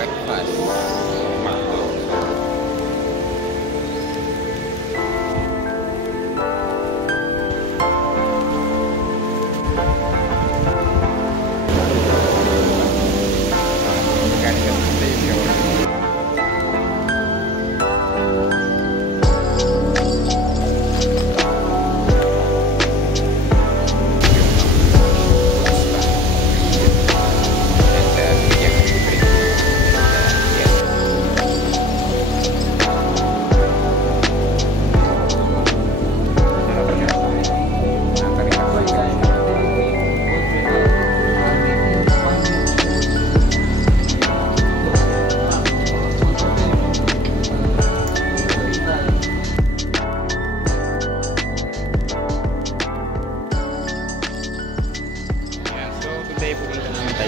breakfast. McDo. Mechanical station.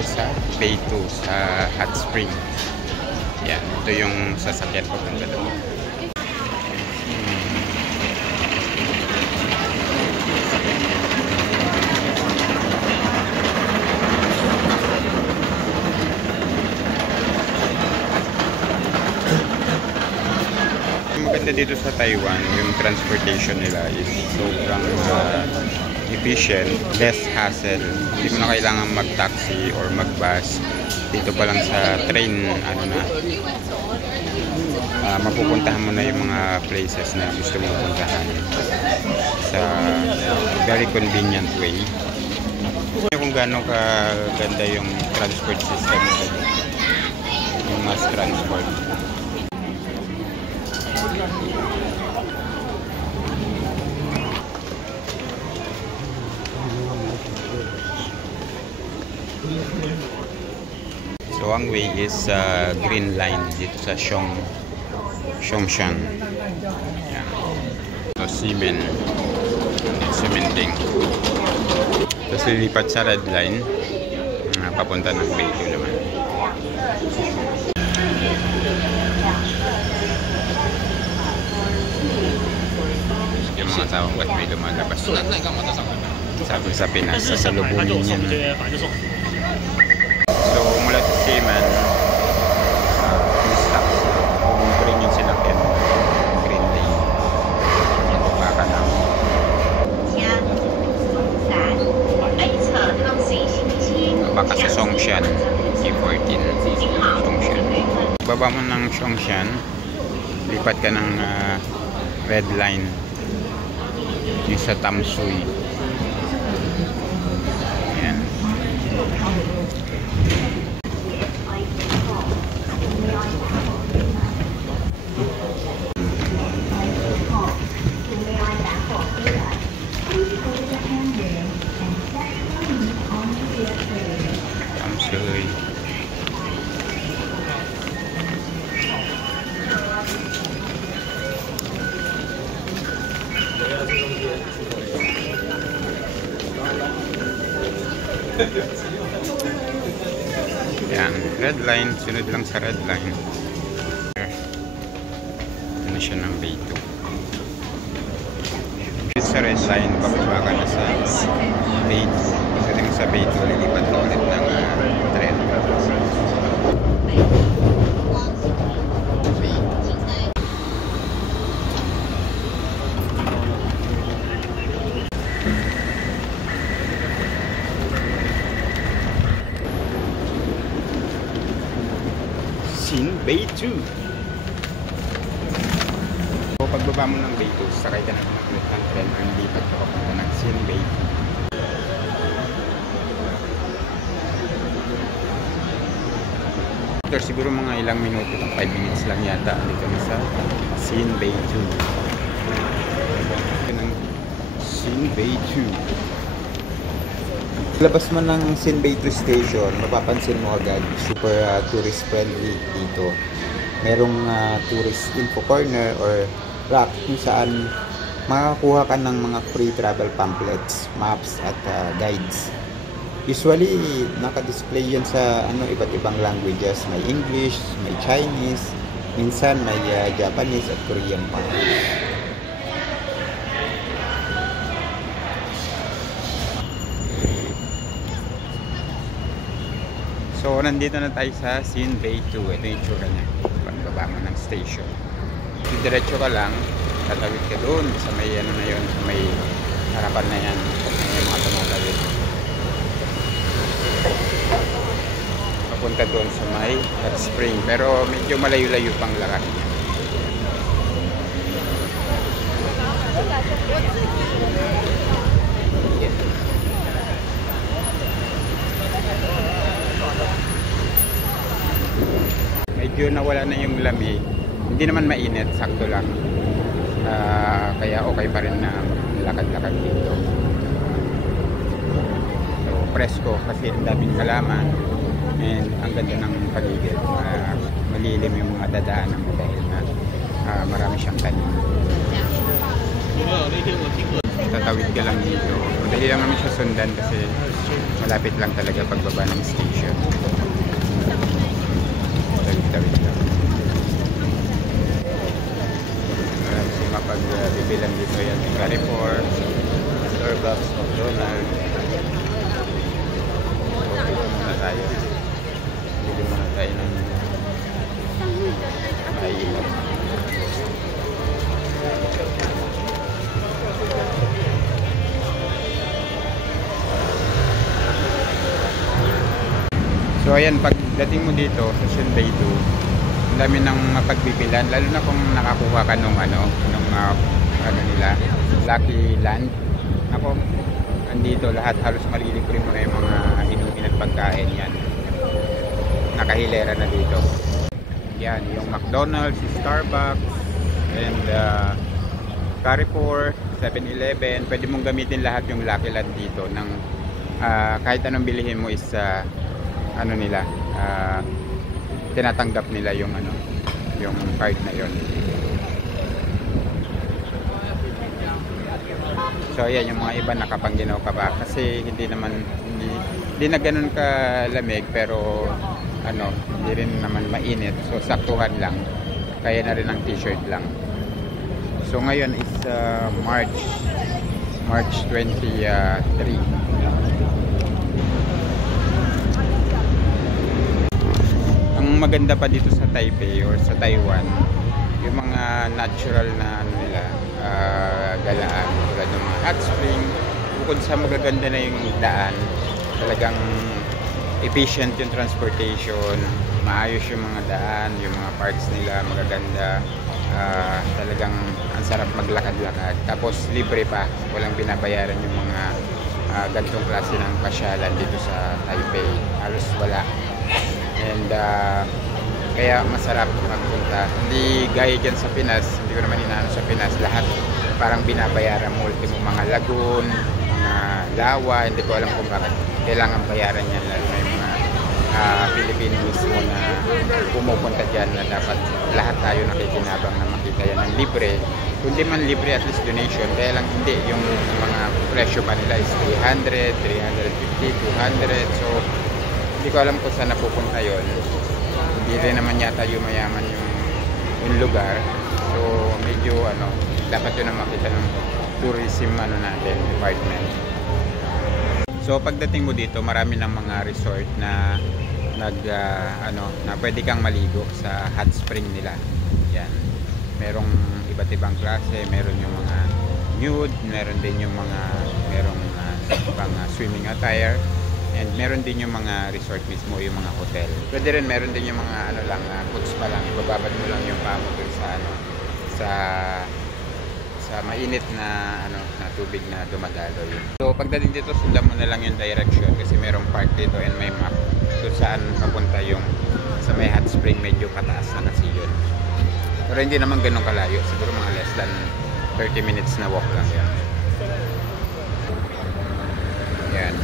Sa Bay 2 sa Hot Spring. Yan, ito yung sasakyan ko ng dalawa. Maganda dito sa Taiwan, yung transportation nila is sobrang efficient, less hassle. Hindi mo na kailangan mag-taxi or mag-bus. Dito pa lang sa train, mapupuntahan mo na yung mga places na gusto mo puntahan sa very convenient way. Kung gaano kaganda yung transport system, yung mass transport. So ang way is green line dito sa Zhongshan. Yan. So cementing. Tapos lilipat sa red line, papunta ng Bay 2 naman. Yung mga tawang ba't may lumalabas. Sabi sa Pinas, sa salubungin niya. So mula sa Ximen, stop. Kung rin yung sinakyan, green lane. Baka na. Baka sa Zhongshan, E14. Zhongshan. Baba mo ng Zhongshan, lipat ka ng red line. Yung sa Tamsui. Ayan. Tamsui. Yan, red line, sunod lang sa red line. Ano siya ng Bay 2. Sa red line, pababa ka na sa Bay 2. Pagdating sa Bay 2, lilipat na ulit ng tren. Bay 2. So pagbaba mo ng Bay 2, sakay ka na ulit ng tren or lipat ka papunta ng Bay 2. Siguro mga ilang minuto, 5 minutes lang yata dito na sa Bay 2. Bay 2. Labas mo ng Bay 2 station, mapapansin mo agad super tourist friendly dito. Merong tourist info corner or rack kung saan makakuha ka ng mga free travel pamphlets, maps at guides. Usually naka-display yan sa iba't ibang languages. May English, may Chinese, minsan may Japanese at Korean pa. So nandito na tayo sa Sin Bay 2. Ito yung itsura niya pagbaba mo ng station. Diretso ka lang, tatawid ka doon sa may ano na yun, sa may harapan na yan, may mga tumatawid papunta doon sa may hot spring, pero medyo malayo-layo pang lakad niya. Medyo nawala na yung lamig, hindi naman mainit, sakto lang. Kaya okay pa rin na lakad-lakad dito. So presko kasi ang daming halaman and ang ganda ng paligid. Malilim yung mga dadaanan mo dahil na marami siyang tanim. Tatawid ka lang dito. Madali lang naman siya sundan kasi malapit lang talaga pagbaba ng station. Tawid lang. Kasi mapagbibilang dito yan yung Carrefour, Starbucks, McDonald's. Muna tayo. Bili muna tayo ng mainit. So ayan, pagdating mo dito sa Sin Bay 2, ang dami ng mapagbibilan, lalo na kung nakakuha ka nung ano nila, Lucky Land. Ako, andito lahat halos malilibre mo na yung mga inumin at pagkain yan. Nakahilera na dito. Yan, yung McDonald's, Starbucks, and Carrefour, 7-Eleven. Pwede mong gamitin lahat yung Lucky Land dito ng kahit anong bilihin mo is ano nila, tinatanggap nila yung yung card na yon. So ayan, yung mga iba nakapangginaw ka pa kasi hindi na ganun kalamig, pero hindi rin naman mainit, so saktuhan lang, kaya na rin ang t-shirt lang. So ngayon is March 23. Ang maganda pa dito sa Taipei or sa Taiwan, yung mga natural na nila, galaan tulad ng mga hot spring. Bukod sa magaganda na yung daan, talagang efficient yung transportation, maayos yung mga daan, yung mga parks nila magaganda. Talagang ang sarap maglakad-lakad, tapos libre pa, walang binabayaran yung mga ganitong klase ng pasyalan dito sa Taipei, halos wala. And kaya masarap magpunta. Hindi gaya dyan sa Pinas, hindi ko naman inaano sa Pinas, lahat parang binabayaran mo, ultimo mga lagoon, mga lawa, hindi ko alam kung bakit kailangan bayaran yan, lalo na yung mga Pilipino mismo na pumupunta dyan, na dapat lahat tayo nakikinabang na makita yan ng libre. Kung di man libre, at least donation. Kaya lang hindi, yung mga presyo pa nila is 300, 350, 200. So hindi ko alam kung saan napupunta yon. Hindi rin naman yata yung mayaman yung lugar. So medyo dapat yun ang makita ng tourism natin, department. So pagdating mo dito, marami ng mga resort na na pwede kang maligo sa hot spring nila. Yan. Merong iba't ibang klase, meron yung mga nude, meron din yung mga pang swimming attire, and meron din yung mga resort mismo, yung mga hotel. Pwede rin meron din yung mga puts pa lang, ibababad mo lang yung paa mo dun sa mainit na na tubig na dumadaloy. So pagdating dito, sundan mo na lang yung direction kasi merong park dito and may map kung saan papunta yung sa may hot spring. Medyo pataas na kasi yun, pero hindi naman ganun kalayo, siguro mga less than 30 minutes na walk lang yan. Yan,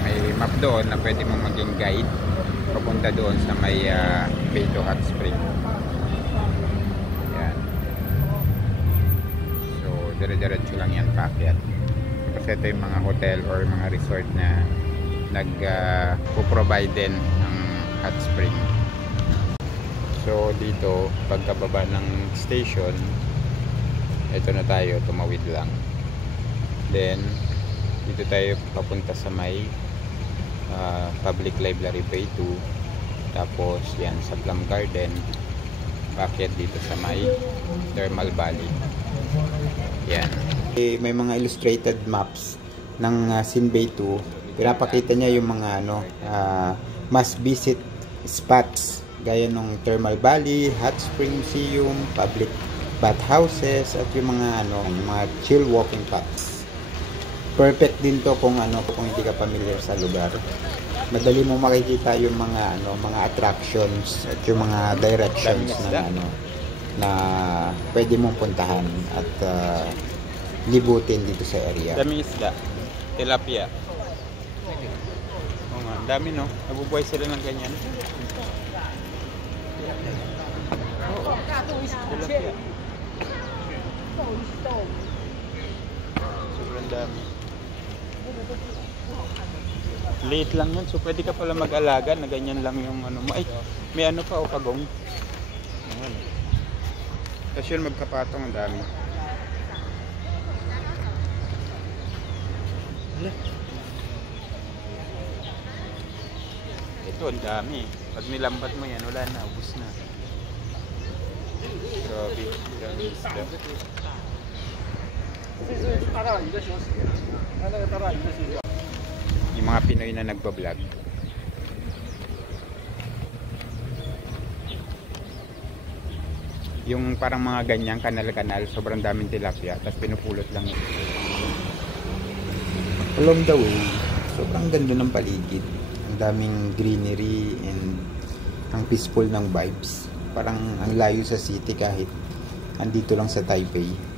may map doon na pwede mong maging guide papunta doon sa may Beito Hot Spring. Yan, so dire-diretso lang yan paakyat. Kasi ito yung mga hotel or mga resort na nag-provide din ng hot spring. So dito, pagkababa ng station, ito na tayo, tumawid lang. Then dito tayo papunta sa may Public Library Bay 2. Tapos yan sa Plum Garden, bakit dito sa may Thermal Valley. Yan. May mga illustrated maps ng Sinbay 2. Pinapakita niya yung mga must visit spots gaya ng Thermal Valley, Hot Spring Museum, public bathhouses at yung mga chill walking paths. Perfect din to kung hindi ka familiar sa lugar. Madali mo makikita yung mga attractions at yung mga directions na pwede mong puntahan at libutin dito sa area. Daming isda, tilapia. Oo nga, dami no. Nabubuhay sila ng ganyan. Tilapia. Sobrang dami. Late lang yan, so pwede ka pala mag-alaga na ganyan lang yung mo. Ay, may pa o pagong. Tapos yun magkapatong, ang dami. Ito, ang dami. Pag nilambat mo yan, wala na, ubus na. Grabe, dami isda. Yung mga Pinoy na nagbablog. Yung parang mga ganyang kanal-kanal, sobrang daming tilapia, tapos pinupulot lang yun. Along the way, sobrang ganda ng paligid. Ang daming greenery and ang peaceful ng vibes. Parang ang layo sa city kahit andito lang sa Taipei.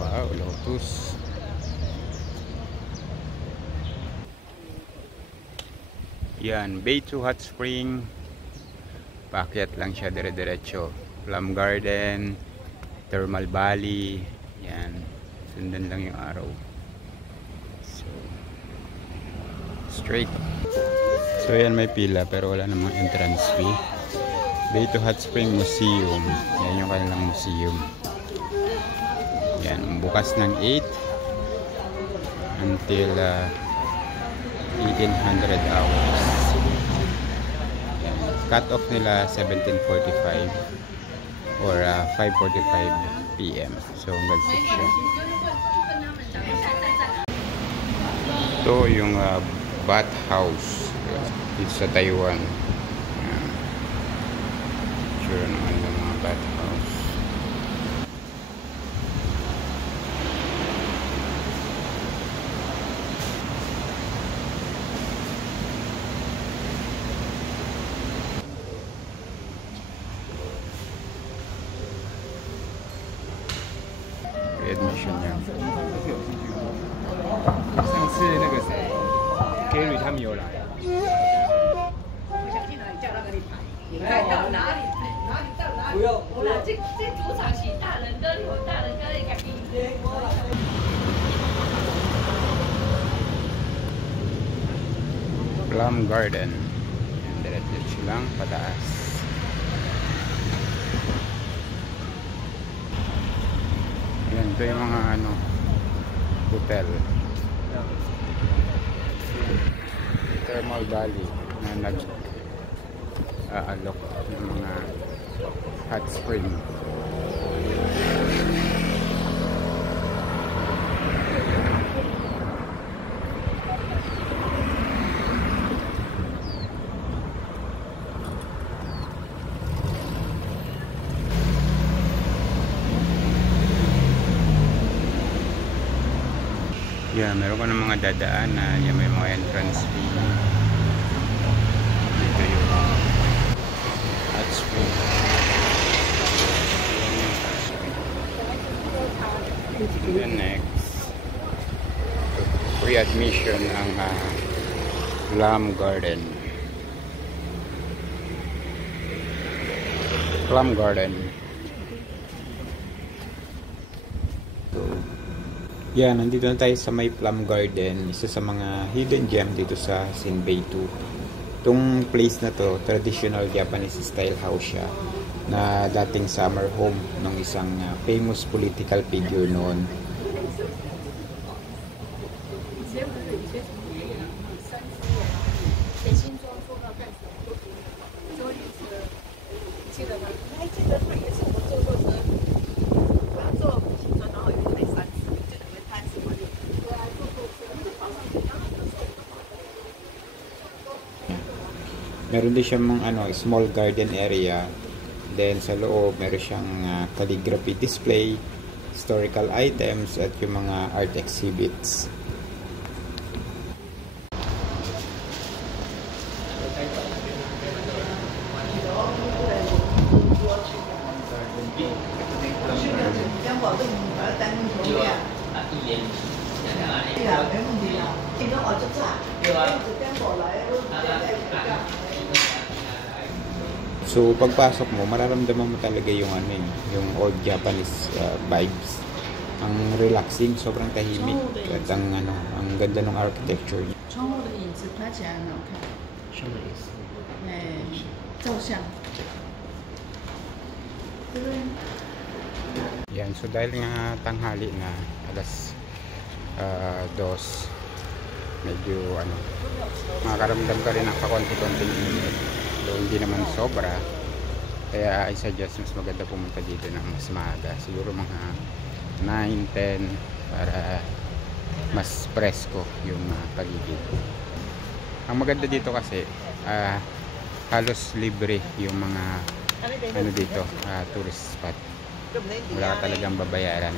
Wow, lotus. Yan, Bay 2 Hot Spring. Paakyat lang siya dire-diretso. Plum Garden, Thermal Valley. Yan, sundan lang yung araw. So, straight. So yan, may pila pero wala namang entrance fee. Bay 2 Hot Spring Museum. Yan yung kanilang museum. Yan, bukas ng 8 until 1800 hours. Yan, cut off nila 17:45 or 5:45 PM. So hanggang 6 siya. Ito yung bath house dito sa Taiwan. Yan. Sure naman yung mga bath house. Admission 呀。上次那个谁 ，Gary 他们有来。看到哪里到哪里？不用，这主场是大人哥，有大人哥的咖啡。Plum Garden. Diretso lang pataas. Yan, ito yung mga hotel. Thermal Valley na nag-aalok ng mga hot spring. Yeah, meron ko ng mga dadaan na yan, may mga entrance fee. Dito yung hot spring. Then next, free admission ang Plum Garden. Plum Garden. Yan, nandito na tayo sa may Plum Garden, isa sa mga hidden gem dito sa Sinbei 2. Itong place na to, traditional Japanese style house siya, na dating summer home ng isang famous political figure noon. Meron din siyang small garden area. Then sa loob, meron siyang calligraphy display, historical items, at yung mga art exhibits. So pagpasok mo, mararamdaman mo talaga yung yung old Japanese vibes. Ang relaxing, sobrang tahimik, at ang ganda ng architecture niya. Yan, so dahil nga tanghali na, alas 2, medyo makakaramdam ka rin ng kakonti-konting init. So, hindi naman sobra, kaya I suggest mas maganda pumunta dito ng mas maaga, siguro mga 9-10, para mas presko yung paligid. Ang maganda dito kasi halos libre yung mga dito, tourist spot. Wala ka talagang babayaran.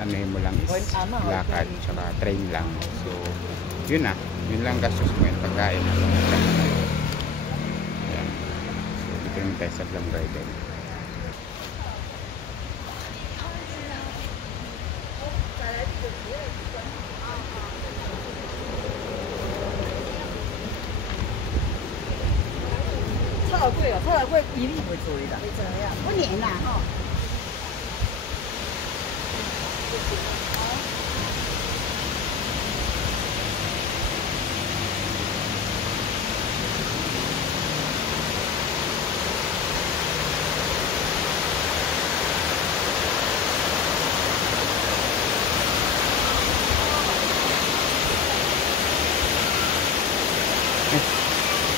Anuhin mo lang is lakad, tsaka train lang. So yun lang gastos mo yung pagkain. Ayan, so dito yung tayo sa Plum Garden.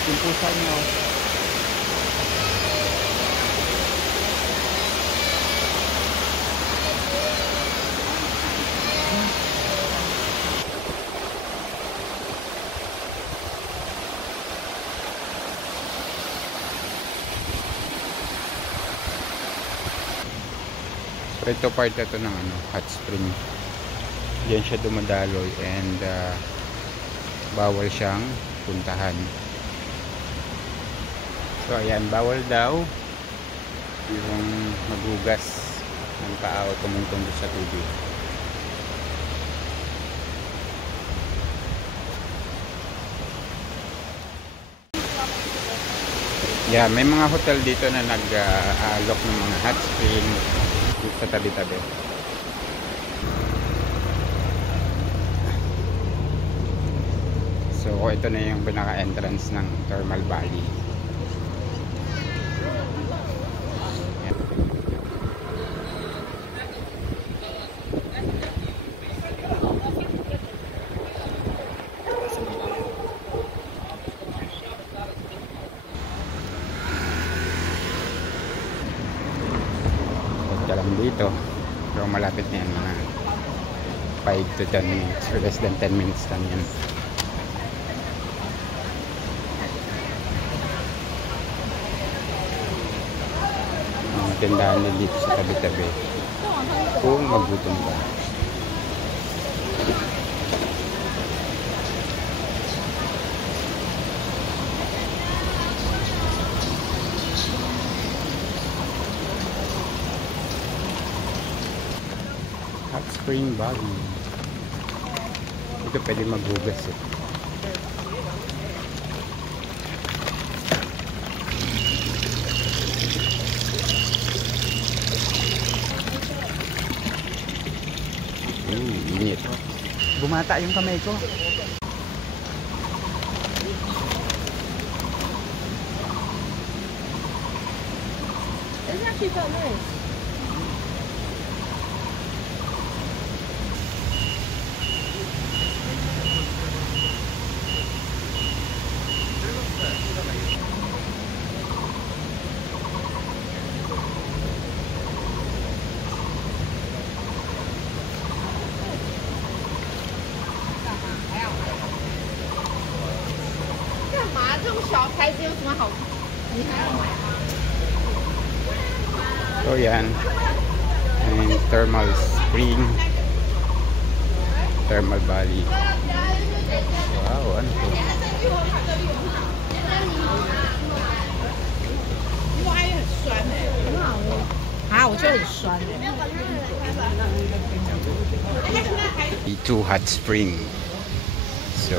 Yung pusa niyo. So ito part na ito ng hot spring. Diyan siya dumadaloy, and bawal siyang puntahan. So ayan, bawal daw yung maghugas ng paa o tumungtong sa tubig. Yeah, may mga hotel dito na nag-aalok ng mga hot spring sa tabi-tabi. So ito na yung pinaka-entrance ng Thermal Valley. Dito, pero malapit na yan, mga 5 to 10 minutes or less than 10 minutes lang yan. Mga tindahan na dito sa tabi-tabi kung magutom ka. Hot Spring Valley. Ito pwede maghugas eh. Tumata yung kamay ko. It's actually felt nice. So yan, and thermal spring, thermal valley. Wow, ano to? E2 hot spring. So,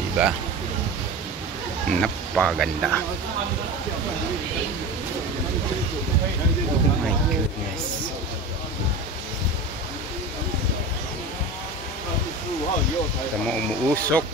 diba? Napakaganda. Oh my goodness. Kita mo umuusok.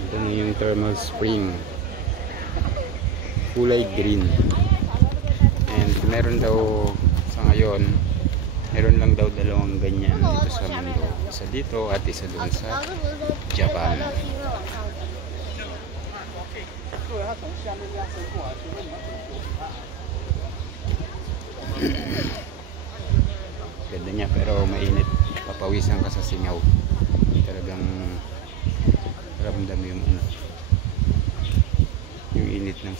Ito na yung thermal spring, kulay green, and meron daw sa ngayon, meron lang daw dalawang ganyan dito sa mundo, isa dito at isa doon sa Japan. Ganda niya pero mainit, papawisan ka sa singaw, talagang ramdam yung init ng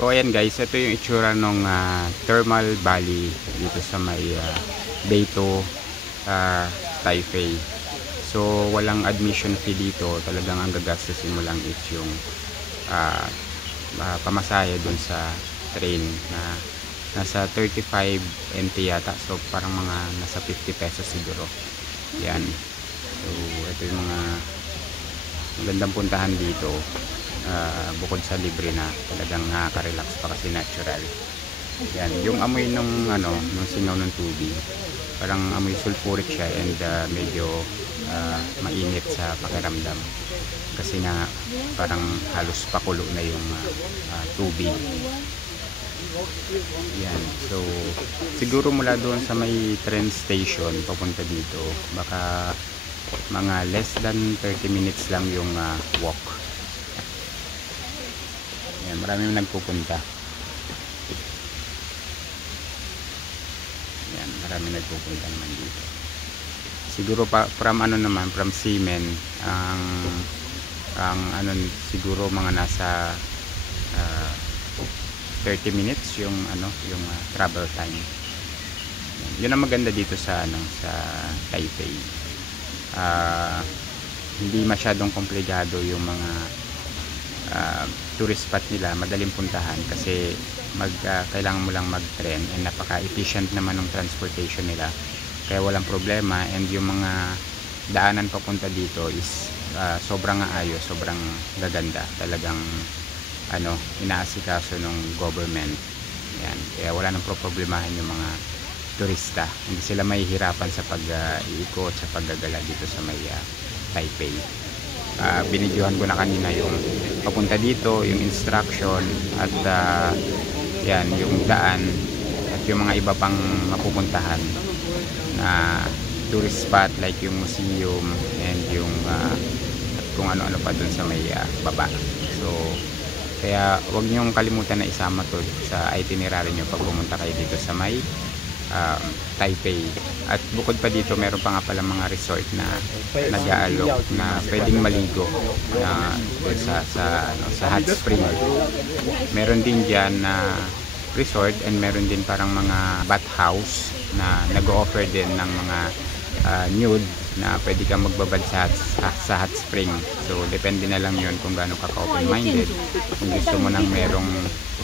So ayan guys, ito yung itsura ng thermal valley dito sa may Beitou, Taipei. So walang admission fee dito, talagang ang gagastusin mo lang is yung pamasahe dun sa train na nasa 35 NT yata, so parang mga nasa 50 pesos siguro. Yan, so ito yung mga magandang puntahan dito. Bukod sa libre na, talagang nakaka-relax pa kasi natural. Yan, yung amoy nung singaw ng tubig, parang amoy sulfuric siya and medyo mainit sa pakiramdam kasi nga parang halos pakulo na yung tubig. Yan, so siguro mula doon sa may train station papunta dito, baka mga less than 30 minutes lang yung walk. Yan, maraming nagpupunta. Yan, maraming nagpupunta naman dito. Siguro from Ximen, ang siguro mga nasa 30 minutes yung travel time. Yan, yun ang maganda dito sa sa Taipei. Hindi masyadong komplikado yung mga tourist spot nila, madaling puntahan kasi kailangan mo lang mag-train and napaka-efficient naman ng transportation nila, kaya walang problema. And yung mga daanan papunta dito is sobrang ayos, sobrang gaganda, talagang inaasikaso ng government. Yan, kaya wala nang problemahan yung mga turista, hindi sila mahihirapan sa pag-iikot, sa paggagala dito sa may Taipei. Binidyohan ko na kanina yung papunta dito, yung instruction at yan, yung daan at yung mga iba pang mapupuntahan na tourist spot like yung museum and yung kung ano-ano pa dun sa may baba. So kaya wag niyong kalimutan na isama to sa itinerary nyo pag pumunta kayo dito sa may Taipei. At bukod pa dito, meron pa nga pala mga resort na nag-aalok na pwedeng maligo na sa hot spring. Meron din diyan na resort, and meron din parang mga bath house na nag-offer din ng mga nude na pwede kang magbabad sa hot spring. So depende na lang yun kung gaano ka open-minded. Kung gusto mo nang merong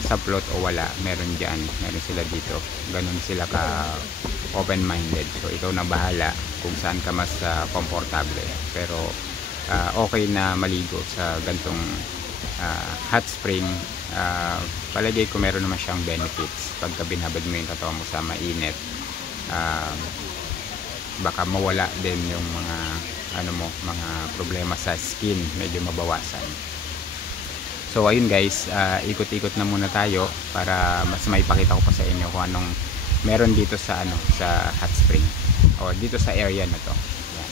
saplot o wala, meron dyan, meron sila dito. Ganun sila ka open-minded. So ikaw na bahala kung saan ka mas komportable. Pero okay na maligo sa gantong hot spring. Palagay ko meron naman siyang benefits pagka binabad mo yung katawan mo sa mainit. Baka mawala din yung mga mga problema sa skin, medyo mabawasan. So ayun guys, ikot-ikot na muna tayo para mas maipakita ko pa sa inyo kung anong meron dito sa sa hot spring o dito sa area na to. Yan.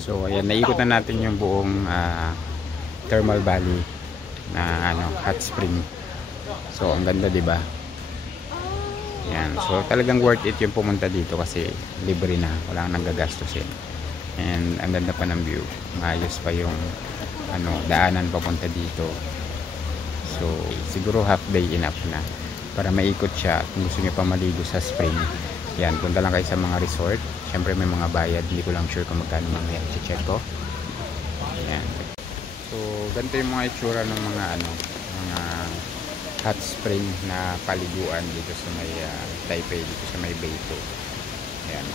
So ayan, naikot na natin yung buong Thermal Valley na hot spring. So ang ganda, 'di ba? Yan. So talagang worth it yung pumunta dito kasi libre na, wala nang gagastusin. And ang ganda pa ng view. Maayos pa yung daanan papunta dito. So siguro half day enough na para maikot siya. Kung gusto niyo pa maligo sa spring, yan, punta lang kayo sa mga resort. Siyempre may mga bayad, hindi ko lang sure kung magkano mamaya, i-check ko. Ayan. So ganito yung mga itsura ng mga mga hot spring na paliguan dito sa may Taipei, dito sa may Beitou. Ayan,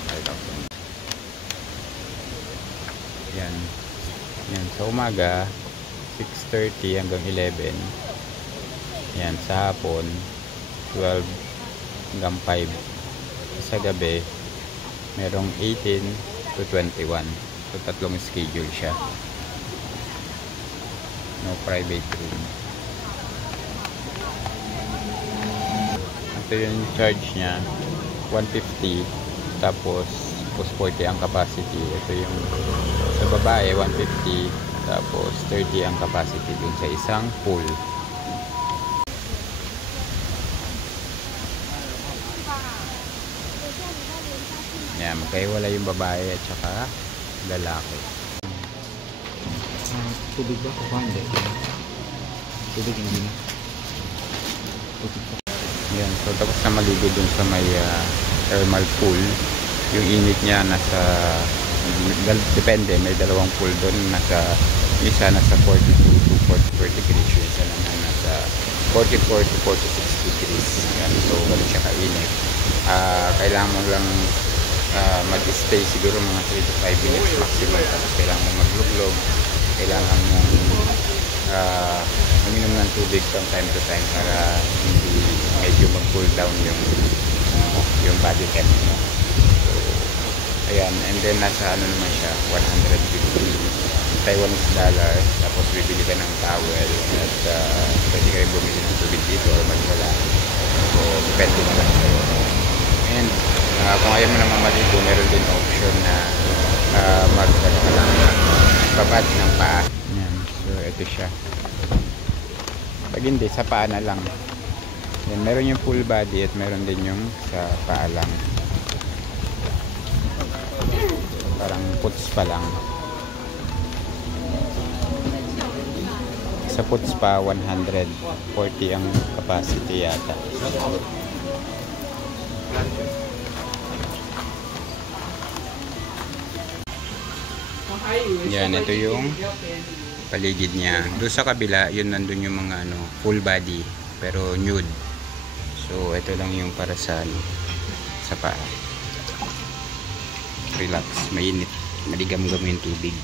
yan. Yan, sa umaga 6:30 hanggang 11. Yan, sa hapon 12 hanggang 5. Sa gabi merong 18 to 21. So tatlong schedule siya. No private room. Ito yung charge niya, 150, tapos 40 ang capacity. Ito yung sa babae 150, tapos 30 ang capacity dun sa isang pool. Yan, magkaiwala yung babae at saka lalaki. Tubig ba? O hindi? Tubig hindi na. Yan, so tapos na maligo dun sa may thermal pool. Yung init niya nasa, depende, may dalawang pool dun. Isa nasa 42 to 44 degrees. Yung isa naman nasa 44 to 46 degrees. Yan, so ganun siya kainit. Kailangan mo lang mag-stay siguro mga 3 to 5 minutes maximum. Tapos kailangan mo magluglog, kailangan mo uminom ng tubig from time to time para hindi medyo mag-cool down yung body temp mo. So ayan, and then nasa naman siya, 150 Taiwanese dollar. Tapos bibili ka ng towel at pwede ka rin bumili ng tubig dito or magwala. So depende na lang sa'yo. And kung ayaw mo naman maligo, meron din option na magbabad ng paa. Yan. So ito siya. Pag hindi, sa paa na lang. Yan, meron yung full body at meron din yung sa paa lang. Parang puts pa lang. Sa puts pa 140 ang capacity yata. Yan, ito yung paligid niya. Doon sa kabila, yun nandun yung mga full body pero nude. So ito lang yung para sa sa paa. relax, mainit, maligam-gam yung tubig.